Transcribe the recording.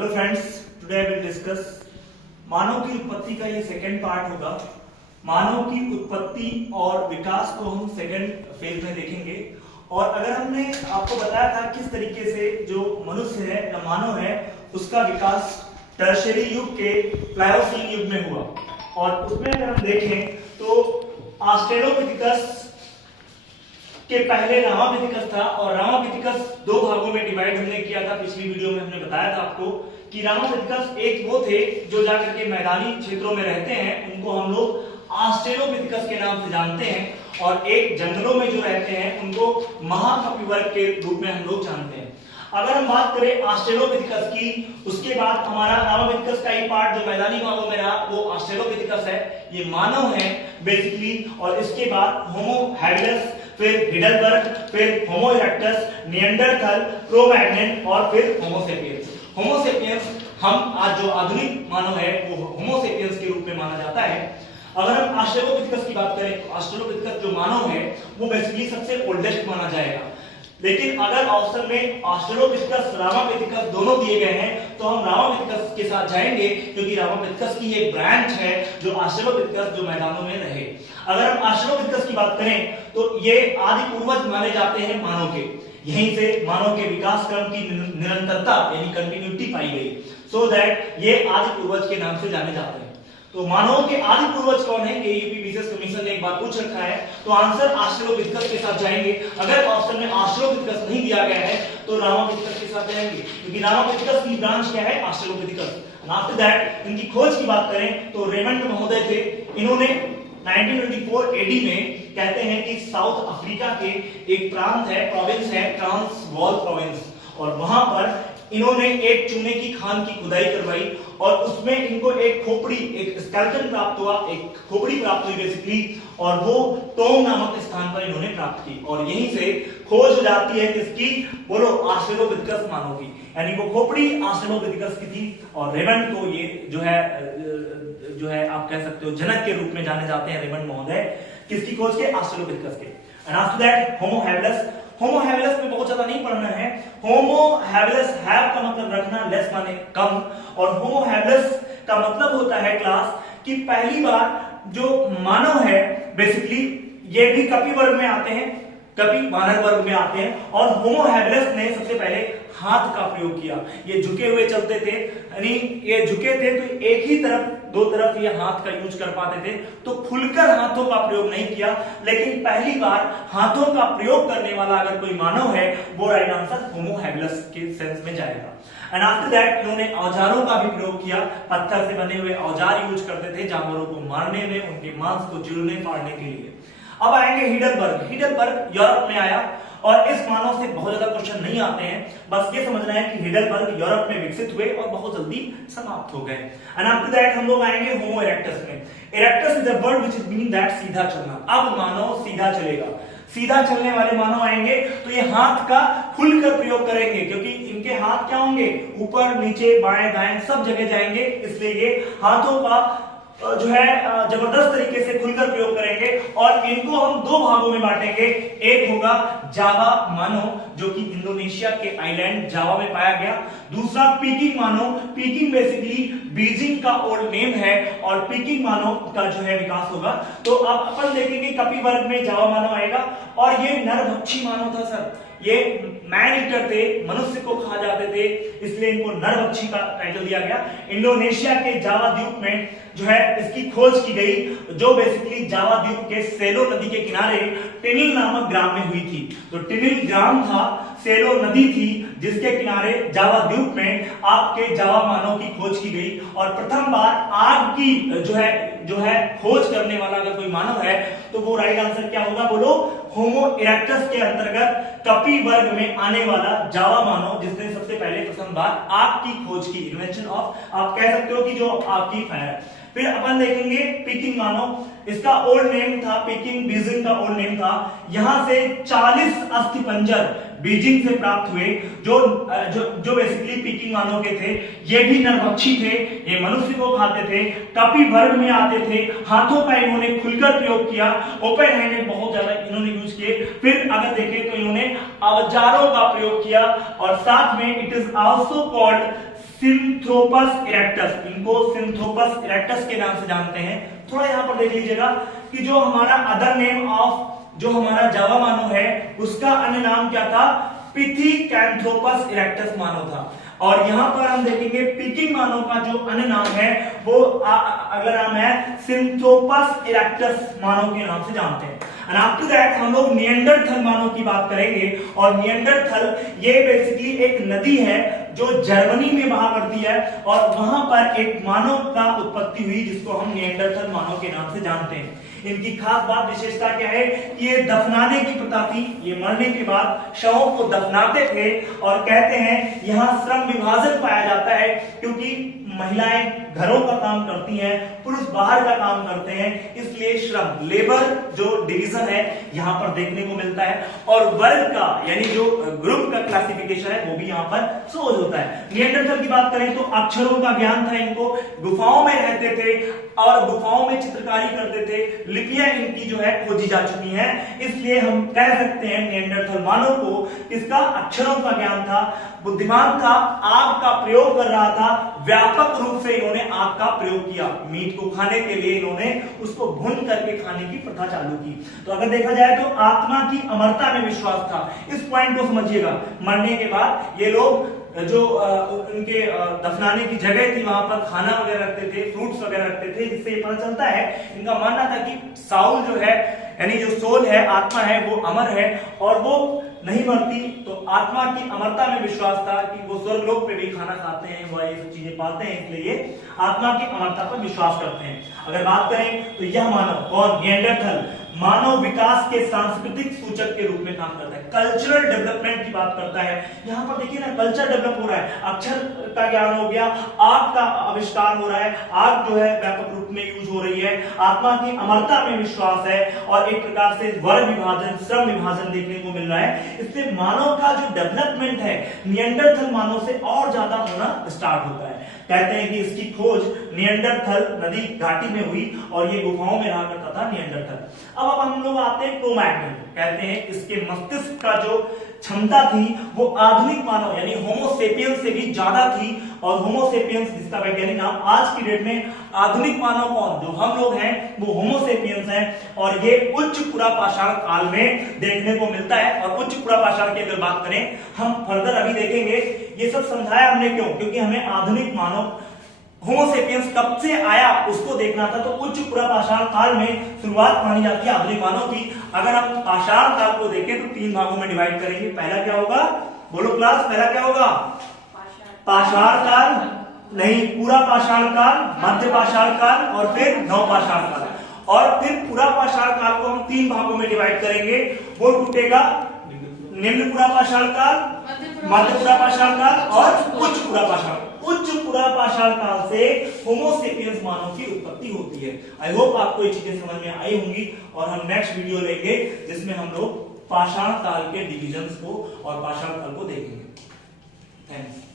Hello friends, today I will discuss मानव की उत्पत्ति का ये सेकंड पार्ट होगा। मानव की उत्पत्ति और विकास को हम सेकंड फेज में देखेंगे। और अगर हमने आपको बताया था किस तरीके से जो मनुष्य है या मानव है उसका विकास टर्शियरी युग के प्लायोसीन युग में हुआ, और उसमें अगर हम देखें तो ऑस्ट्रेलोपिथेकस के पहले रामापिथेकस था, और रामापिथेकस दो भागों में डिवाइड हमने किया था। पिछली वीडियो में हमने बताया था आपको कि रामापिथेकस एक वो थे जो जाकर के मैदानी क्षेत्रों में रहते हैं, उनको हम लोग ऑस्ट्रेलोपिथेकस के नाम से जानते हैं, और एक जंगलों में जो रहते हैं उनको महाकपिवर्ग के रूप में हम लोग जानते हैं। अगर हम बात करें ऑस्ट्रेलोपिथेकस की, उसके बाद हमारा रामापिथेकस का ही पार्ट जो मैदानी भागों में रहा वो ऑस्ट्रेलोपिथेकस है, ये मानव है बेसिकली। और इसके बाद होमो हैबिलस, फिर हिडलबर्ग, फिर होमो इरेक्टस, निएंडरथल, क्रो-मैग्नन और फिर होमो सेपियंस। होमो सेपियंस हम आज जो आधुनिक मानव है वो होमो सेपियंस के रूप में माना जाता है। अगर हम ऑस्ट्रेलोपिथेकस की बात करें, ऑस्ट्रेलोपिथेकस जो मानव है वो बेसिकली सबसे ओल्डेस्ट माना जाएगा। लेकिन अगर ऑप्शन में ऑस्ट्रेलोपिथेकस, रामापिथेकस दोनों दिए गए हैं तो हम रामापिथेकस के साथ जाएंगे, क्योंकि रामापिथेकस की एक ब्रांच है जो ऑस्ट्रेलोपिथेकस जो मैदानों में रहे। अगर हम ऑस्ट्रेलोपिथेकस की बात करें तो ये आदि पूर्वज माने जाते हैं मानव के। यहीं से मानव के विकास क्रम की निरंतरता यानी कंटिन्यूटी पाई गई, सो दैट ये आदि पूर्वज के नाम से जाने जाते हैं। तो मानव के आदि पूर्वज कौन है, ये यूपीपीसीएस कमीशन ने एक बार पूछ रखा है, तो आंसर ऑस्ट्रेलोपिथेकस के साथ जाएंगे। अगर ऑप्शन में ऑस्ट्रेलोपिथेकस नहीं दिया गया है तो रामापिथेकस के साथ जाएंगे, क्योंकि रामापिथेकस की ब्रांच क्या है, ऑस्ट्रेलोपिथेकस। आफ्टर दैट इनकी खोज की बात करें तो रेमंड महोदय थे, इन्होंने 1924 एडी में कहते हैं कि साउथ अफ्रीका के एक प्रांत है, प्रोविंस है ट्रांसवाल प्रोविंस, और वहां पर इन्होंने एक चूने की खान की खुदाई करवाई, और उसमें इनको एक खोपड़ी, एक स्केलेटन प्राप्त हुआ, एक खोपड़ी प्राप्त हुई बेसिकली, और वो टोंग नामक स्थान पर इन्होंने प्राप्त की। और यहीं से खोज हो जाती है किसकी, बोलो, ऑस्ट्रेलोपिथेकस मानव की, यानी वो खोपड़ी ऑस्ट्रेलोपिथेकस की थी। और रेमंड को ये जो है आप कह सकते हो जनक के रूप में जाने जाते हैं, रेमंड महोदय, किसकी खोज के, ऑस्ट्रेलोपिथेकस के। And after that homo habilis. Homo habilis में बहुत ज्यादा नहीं पढ़ना है। होमो हैबिलस, हैव का मतलब रखना, लेस माने कम, और होमो हैबिलस का मतलब होता है क्लास कि पहली बार जो मानव है बेसिकली ये भी कपि वर्ग में आते हैं, कपि वानर वर्ग में आते हैं, और होमो हैबिलस ने सबसे पहले हाथ का प्रयोग किया। ये झुके हुए चलते थे, यानी ये झुके थे तो एक ही तरफ, दो तरफ ये हाथ का यूज कर पाते थे, तो खुलकर हाथों का प्रयोग नहीं किया। लेकिन पहली बार हाथों का प्रयोग करने वाला अगर कोई मानव है वो राइट आंसर होमो हैबिलस के सेंस में जाएगा। एंड आफ्टर दैट इन्होंने औजारों का भी प्रयोग किया, पत्थर से बने हुए औजार यूज करते थे जानवरों को मारने में, उनके मांस को चिरने फाड़ने के लिए। अब आएंगे हिडलबर्ग। हिडलबर्ग यूरोप में आया, और इस मानव से बहुत ज्यादा क्वेश्चन नहीं आते हैं, बस ये समझना है कि हिडलबर्ग यूरोप में विकसित हुए और बहुत जल्दी समाप्त हो गए। एंड आफ्टर दैट हम लोग आएंगे होमो इरेक्टस में। Erectus is a word which mean that सीधा चलना। अब मानव सीधा चलेगा, सीधा चलने वाले मानव आएंगे तो ये हाथ का खुलकर प्रयोग करेंगे, क्योंकि इनके हाथ क्या होंगे, ऊपर नीचे बाएं दाएं सब जगह जाएंगे, इसलिए ये हाथों का जो है जबरदस्त तरीके से खुलकर प्रयोग करेंगे। और इनको हम दो भागों में बांटेंगे। एक होगा जावा मानव, जो कि इंडोनेशिया के आइलैंड जावा में पाया गया। दूसरा पीकिंग मानव। पीकिंग बेसिकली बीजिंग का ओल्ड नेम है, और पीकिंग मानव का जो है विकास होगा। तो अब अपन देखेंगे कपि वर्ग में जावा मानव आएगा, और ये नरभक्षी मानव था सर। ये मैन ईटर थे, मनुष्य को खा जाते थे, इसलिए इनको नरभक्षी का टाइटल दिया गया। इंडोनेशिया के जावा द्वीप में जो है इसकी खोज की गई, जो बेसिकली जावा द्वीप के सेलो नदी के किनारे टिनिल नामक ग्राम में हुई थी। तो टिनिल ग्राम था, सेलो नदी थी, जिसके किनारे जावा द्वीप में आपके जावा मानव की खोज की गई। और प्रथम बार आग की जो है खोज करने वाला अगर कोई मानव है तो वो राइट आंसर क्या होगा, बोलो, होमो इरेक्टस के अंतर्गत कपि वर्ग में आने वाला जावा मानव, जिसने सबसे पहले प्रथम बार आग की खोज की, इन्वेंशन ऑफ, आप कह सकते हो कि जो आग की फायर। फिर अपन देखेंगे पीकिंग मानव। इसका ओल्ड नेम था पीकिंग, बीजिंग का ओल्ड नेम था। यहां से 40 अस्थिपंजर बीजिंग से प्राप्त हुए, जो बेसिकली पीकिंग मानव के थे। ये भी नरभक्षी थे, ये मनुष्य को खाते थे, कपि वर्ग में आते थे, हाथों का इन्होंने खुलकर प्रयोग किया, ओपन हैंडेड बहुत ज्यादा इन्होंने यूज किए। फिर अगर देखें तो इन्होंने औजारों का प्रयोग किया, और साथ में it is also called Sinanthropus erectus, इनको सिंथ्रोपस इरेक्टस के नाम से जानते हैं। थोड़ा यहां पर देख लीजिएगा कि जो हमारा अदर नेम ऑफ जो हमारा जावा मानव है उसका अन्य नाम क्या था, पिथिकैंथ्रोपस इरेक्टस मानव था। और यहां पर हम देखेंगे पिकिंग मानव का जो अन्य नाम है वो अगला नाम है सिंथ्रोपस इरेक्टस मानव के नाम से जानते हैं। एंड आफ्टर दैट हम लोग निएंडरथल मानव की बात करेंगे। और निएंडरथल ये बेसिकली एक नदी है जो जर्मनी में बहा करती है और वहां पर एक मानव का उत्पत्ति हुई जिसको हम निएंडरथल मानव के नाम से जानते हैं। इनकी खास बात विशेषता क्या है कि ये दफनाने की प्रथा थी, ये मरने के बाद शवों को दफनाते थे और कहते हैं यहां श्रम विभाजन पाया जाता है क्योंकि महिलाएं घरों का काम करती हैं, पुरुष बाहर का काम करते हैं, इसलिए श्रम लेबर जो डिवीजन है यहां पर देखने को मिलता है। और वर्ग का यानी जो ग्रुप का क्लासिफिकेशन है वो भी यहां पर सोच होता है। निएंडरथल की बात करें तो अक्षरों का ज्ञान था इनको, गुफाओं में रहते थे और गुफाओं में चित्रकारी करते थे, लिपियां इनकी जो है खोजी जा चुकी हैं, इसलिए हम कह सकते हैं निएंडरथल मानव को इसका अक्षरों का ज्ञान था, बुद्धिमान था, आग का प्रयोग कर रहा था, व्यापक रूप से इन्होंने आग का प्रयोग किया। मीट को खाने के लिए इन्होंने उसको भून करके खाने की प्रथा चालू की। तो अगर देखा जाए तो आत्मा की अमरता में विश्वास था। इस पॉइंट को समझिएगा, मरने के बाद ये लोग जो उनके दफनाने की जगह थी वहां पर खाना वगैरह रखते थे, फ्रूट्स वगैरह रखते थे, जिससे ये पता चलता है इनका मानना था कि साउल जो है यानी जो सोल है, आत्मा है, वो अमर है और वो नहीं मरती। तो आत्मा की अमरता में विश्वास था कि वो स्वर्गलोक पे भी खाना खाते हैं, वह ये सब चीजें पाते हैं, इसलिए आत्मा की अमरता पर विश्वास करते हैं। अगर बात करें तो यह मानव कौन, निएंडरथल मानव विकास के सांस्कृतिक सूचक के रूप में काम करता है, कल्चरल डेवलपमेंट की बात करता है। यहां पर देखिए ना, कल्चर डेवलप हो रहा है, अक्षर का ज्ञान हो गया, आग का आविष्कार हो रहा है, आग जो है व्यापक रूप में यूज हो रही है, आत्मा की अमरता में विश्वास है और एक प्रकार से वर्ग विभाजन, श्रम विभाजन देखने को मिल रहा है। इससे मानव का जो डेवलपमेंट है निएंडरथल मानव से और ज्यादा होना स्टार्ट होता है। कहते हैं कि इसकी खोज निएंडरथल नदी घाटी में हुई और ये गुफाओं में रहा करता था निएंडरथल। अब हम लोग आते हैं क्रो-मैग्नन। कहते हैं इसके मस्तिष्क का जो क्षमता थी वो आधुनिक मानव यानी होमो सेपियंस से भी ज्यादा थी। और होमो सेपियंस जिसका वैज्ञानिक नाम आज की डेट में आधुनिक मानव कौन, जो हम लोग हैं वो होमो सेपियंस हैं और ये उच्च पुरापाषाण काल में देखने को मिलता है। और उच्च पुरापाषाण की अगर बात करें हम फर्दर अभी देखेंगे, ये सब समझाया हमने क्यों, क्योंकि हमें आधुनिक मानव होमो सेपियंस कब से आया उसको देखना था। तो उच्च पुरापाषाण काल में शुरुआत मानी जाती है आधुनिक मानव की। अगर हम पाषाण काल को देखें तो 3 भागों में डिवाइड करेंगे। पहला क्या होगा, बोलो क्लास, पहला क्या होगा, पाषाण काल नहीं, पूरा पाषाण काल, मध्य पाषाण काल और फिर नवपाषाण काल। और फिर पूरा पाषाण काल को हम 3 भागों में डिवाइड करेंगे। वो टूटेगा निम्न पुरापाषाण काल, मध्य पुरापाषाण काल और उच्च पुरापाषाण। उच्च पुरापाषाण काल से होमो सेपियंस मानव की उत्पत्ति होती है। आई होप आपको ये चीजें समझ में आई होंगी और हम नेक्स्ट वीडियो लेंगे जिसमें हम लोग पाषाण काल के डिविजन्स को और पाषाण काल को देखेंगे। थैंक्स।